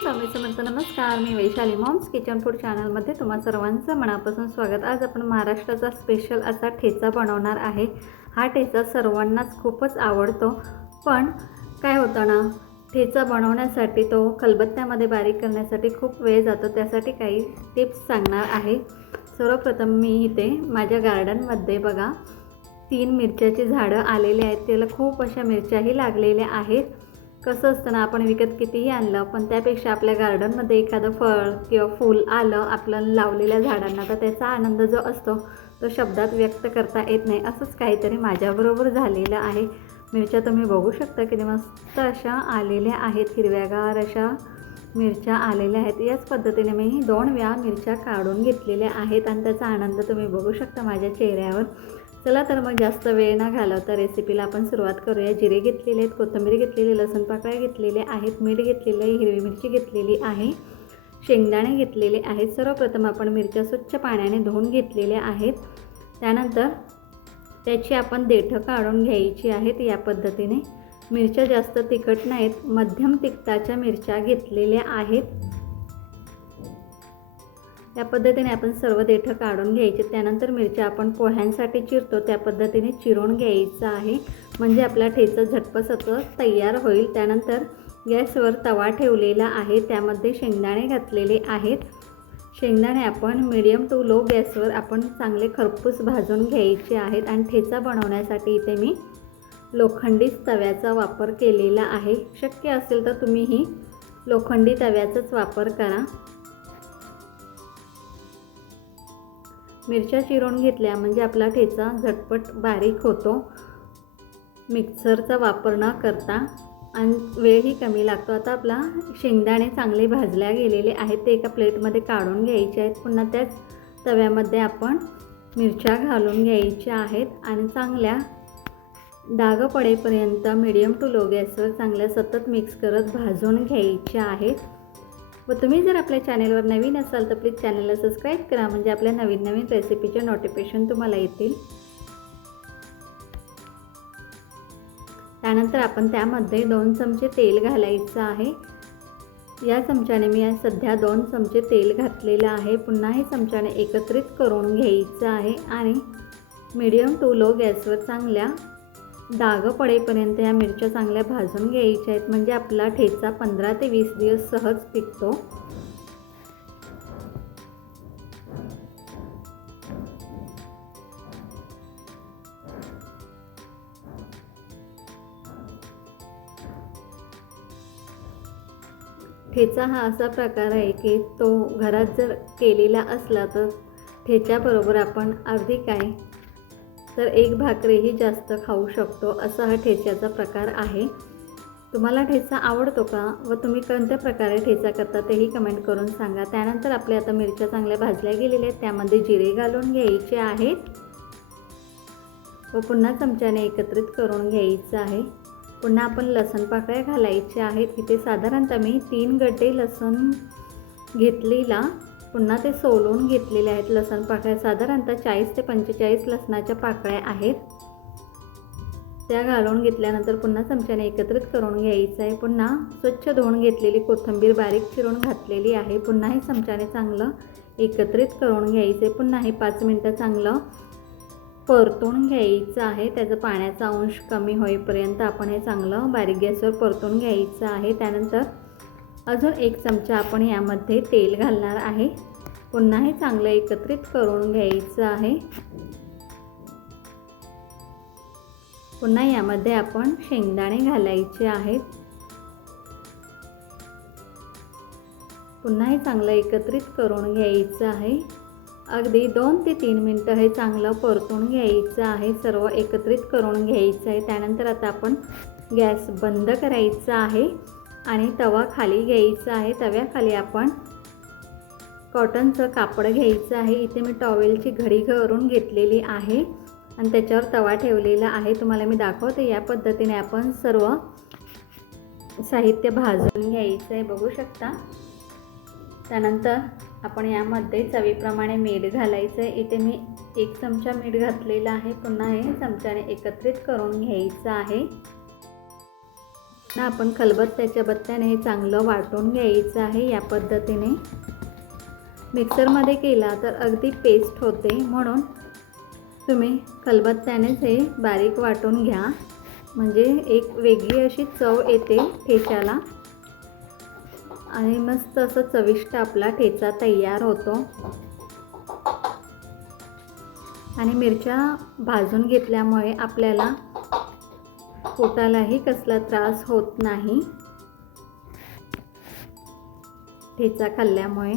स्वामी समर्थ. नमस्कार, मी Vaishali moms kitchen food चॅनलमध्ये तुम्हा सर्वांचं मनापासून स्वागत. आज आपण महाराष्ट्राचा स्पेशल असा ठेचा बनवणार आहे. हा ठेचा सर्वांनाच खूपच आवडतो, पण काय होतं ना, ठेचा बनवण्यासाठी तो खलबत्त्यामध्ये बारीक करण्यासाठी खूप वेळ जातो. त्यासाठी काही टिप्स सांगणार आहे. सर्वप्रथम मी इथे माझ्या गार्डनमध्ये बघा 3 मिरच्याची झाडं आलेली आहेत. त्याला खूप अशा मिरच्याही लागलेल्या आहेत. कसं असतं ना, आपण विकत कितीही आणलं पण त्यापेक्षा आपल्या गार्डनमध्ये एखादं फळ किंवा फूल आलं आपल्याला लावलेल्या झाडांना, तर त्याचा आनंद जो असतो तो शब्दात व्यक्त करता येत नाही. असंच काहीतरी माझ्याबरोबर झालेलं आहे. मिरच्या तुम्ही बघू शकता किती मस्त अशा आलेल्या आहेत, हिरव्यागार अशा मिरच्या आलेल्या आहेत. याच पद्धतीने मी 2 वेळा मिरच्या काढून घेतलेल्या आहेत आणि त्याचा आनंद तुम्ही बघू शकता माझ्या चेहऱ्यावर. चला तर मग जास्त वेळ न घालवता रेसिपीला आपण सुरुवात करूया. जिरे घेतलेले आहेत, कोथिंबीर घेतलेली, लसूण पाकळ्या घेतलेल्या आहेत, मीठ घेतलेलं आहे, हिरवी मिरची घेतलेली आहे, शेंगदाणे घेतलेले आहेत. सर्वप्रथम आपण मिरच्या स्वच्छ पाण्याने धुवून घेतलेल्या आहेत. त्यानंतर त्याची आपण देठं काढून घ्यायची आहेत. या पद्धतीने मिरच्या जास्त तिखट नाहीत, मध्यम तिखटाच्या मिरच्या घेतलेल्या आहेत. या पद्धतीने आपण सर्व देठं काढून घ्यायचे. त्यानंतर मिरच्या आपण पोह्यांसाठी चिरतो त्या पद्धतीने चिरून घ्यायचं आहे, म्हणजे आपला ठेचा झटपट तयार होईल. त्यानंतर गॅसवर तवा ठेवलेला आहे, त्यामध्ये शेंगदाणे घातलेले आहेत. शेंगदाणे आपण मीडियम टू लो गॅसवर आपण चांगले खरपूस भाजून घ्यायचे आहेत. आणि ठेचा बनवण्यासाठी इथे मी लोखंडी तव्याचा वापर केलेला आहे. शक्य असेल तर तुम्हीही लोखंडी तव्याचाच वापर करा. मिरच्या चिरून घेतल्या म्हणजे आपला ठेचा झटपट बारीक होतो, मिक्सरचा वापर न करता, आणि वेळही कमी लागतो. आता आपला शेंगदाणे चांगले भाजल्या गेलेले आहेत, ते एका प्लेटमध्ये काढून घ्यायचे आहेत. पुन्हा त्याच तव्यामध्ये आपण मिरच्या घालून घ्यायच्या आहेत आणि चांगल्या डाग पडेपर्यंत मीडियम टू लो गॅसवर चांगल्या सतत मिक्स करत भाजून घ्यायच्या आहेत. व तुम्ही जर आपल्या चॅनलवर नवीन असाल तर प्लीज चॅनलला सबस्क्राईब करा, म्हणजे आपल्या नवीन नवीन रेसिपीचे नोटिफिकेशन तुम्हाला येतील. त्यानंतर आपण त्यामध्ये 2 चमचे तेल घालायचं आहे. या चमच्याने मी सध्या 2 चमचे तेल घातलेलं आहे. पुन्हा हे चमच्याने एकत्रित करून घ्यायचं आहे आणि मीडियम टू लो गॅसवर चांगल्या डाग पडेपर्यंत या मिरच्या चांगल्या भाजून घ्यायच्या आहेत, म्हणजे आपला ठेचा 15 ते 20 दिवस सहज टिकतो. ठेचा हा असा प्रकार आहे की तो घरात जर केलेला असला तर ठेच्याबरोबर आपण अर्धी काय तर 1 भाकरीही जास्त खाऊ शकतो, असा हा ठेच्याचा प्रकार आहे. तुम्हाला ठेचा आवडतो का व तुम्ही कोणत्या प्रकारे ठेचा करता तेही कमेंट करून सांगा. त्यानंतर आपल्या आता मिरच्या चांगल्या भाजल्या गेलेल्या आहेत, त्यामध्ये जिरे घालून घ्यायचे आहेत व पुन्हा चमच्याने एकत्रित करून घ्यायचं आहे. पुन्हा आपण लसूण पाकळ्या घालायच्या आहेत. इथे साधारणतः मी 3 गड्डे लसूण घेतलेला, पुन्हा ते सोलून घेतलेले आहेत. लसूण पाकळ्या साधारणतः 40 ते 45 लसणाच्या पाकळ्या आहेत, त्या घालून घेतल्यानंतर पुन्हा चमच्याने एकत्रित करून घ्यायचं आहे. पुन्हा स्वच्छ धुवून घेतलेली कोथिंबीर बारीक चिरून घातलेली आहे. पुन्हा हे चमच्याने चांगलं एकत्रित करून घ्यायचं आहे. पुन्हा हे 5 मिनटं चांगलं परतून घ्यायचं आहे. त्याचं पाण्याचा अंश कमी होईपर्यंत आपण हे चांगलं बारीक गॅसवर परतून घ्यायचं आहे. त्यानंतर अजून 1 चमचा आपण यामध्ये तेल घालणार आहे. पुन्हा हे चांगलं एकत्रित करून घ्यायचं आहे. पुन्हा यामध्ये आपण शेंगदाणे घालायचे आहेत. पुन्हा हे चांगलं एकत्रित करून घ्यायचं आहे. अगदी 2 ते 3 मिनटं हे चांगलं परतून घ्यायचं आहे, सर्व एकत्रित करून घ्यायचं आहे. त्यानंतर आता आपण गॅस बंद करायचा आहे आणि तवा खाली घ्यायचा आहे. तव्याखाली आपण कॉटनचं कापड घ्यायचं आहे. इथे मी टॉवेलची घडी करून घेतलेली आहे आणि त्याच्यावर तवा ठेवलेला आहे. तुम्हाला मी दाखवते. या पद्धतीने आपण सर्व साहित्य भाजून घ्यायचं आहे, बघू शकता. त्यानंतर आपण यामध्ये चवीप्रमाणे मीठ घालायचं आहे. इथे मी 1 चमचा मीठ घातलेलं आहे. पुन्हा हे चमच्याने एकत्रित करून घ्यायचं आहे. ना आपण खलबत्त्याच्या बत्त्याने हे चांगलं वाटून घ्यायचं आहे. या पद्धतीने मिक्सरमध्ये केला तर अगदी पेस्ट होते, म्हणून तुम्ही खलबत्त्यानेच हे बारीक वाटून घ्या, म्हणजे एक वेगळी अशी चव येते ठेच्याला आणि मस्त असं चविष्ट आपला ठेचा तयार होतो. आणि मिरच्या भाजून घेतल्यामुळे आपल्याला पोटालाही कसला त्रास होत नाही ठेचा खाल्ल्यामुळे.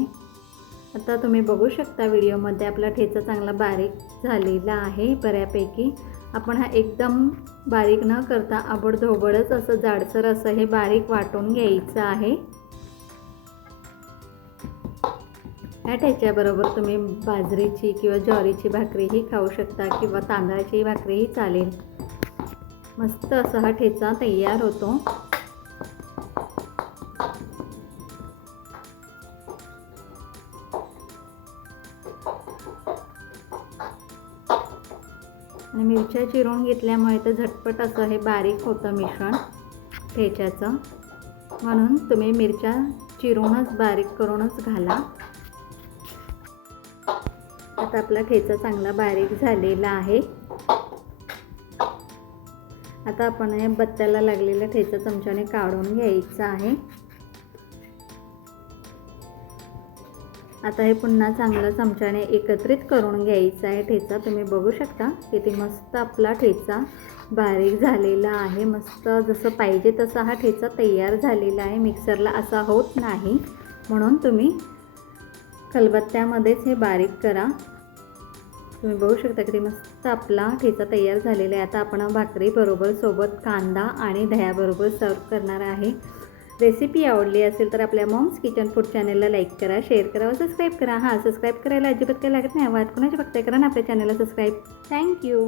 आता तुम्ही बघू शकता व्हिडिओमध्ये आपला ठेचा चांगला बारीक झालेला आहे बऱ्यापैकी. आपण हा एकदम बारीक न करता आबडधोबडच असं जाडसर असं हे बारीक वाटून घ्यायचं आहे. या ठेच्याबरोबर तुम्ही बाजरीची किंवा ज्वारीची भाकरीही खाऊ शकता किंवा तांदळाची भाकरीही चालेल. मस्त असा हा ठेचा तयार होतो. आणि मिरच्या चिरून घेतल्यामुळे तर झटपट असं हे बारीक होतं मिश्रण ठेच्याचं, म्हणून तुम्ही मिरच्या चिरूनच बारीक करूनच घाला. आता आपला ठेचा चांगला बारीक झालेला आहे. आता आपण या बत्त्याला लागलेला ठेचा चमच्याने काढून घ्यायचा आहे. आता हे पुन्हा चांगलं चमच्याने एकत्रित करून घ्यायचं आहे ठेचा. तुम्ही बघू शकता किती मस्त आपला ठेचा बारीक झालेला आहे. मस्त जसं पाहिजे तसा हा ठेचा तयार झालेला आहे. मिक्सरला असा होत नाही, म्हणून तुम्ही खलबत्त्यामध्येच हे बारीक करा. तुम्ही बघू शकता किती मस्त आपला ठेचा तयार झालेला आहे. आता आपण भाकरी बरोबर सोबत कांदा आणि दह्याबरोबर सर्व करणार आहे. रेसिपी आवडली असेल तर आपल्या मॉम्स किचन फूड चॅनलला लाईक करा, शेअर करा व सबस्क्राईब करा. सबस्क्राईब करायला अजिबात काही लागत नाही. आवाज कोणाची बघताय करा ना आपल्या चॅनलला सबस्क्राईब. थँक्यू.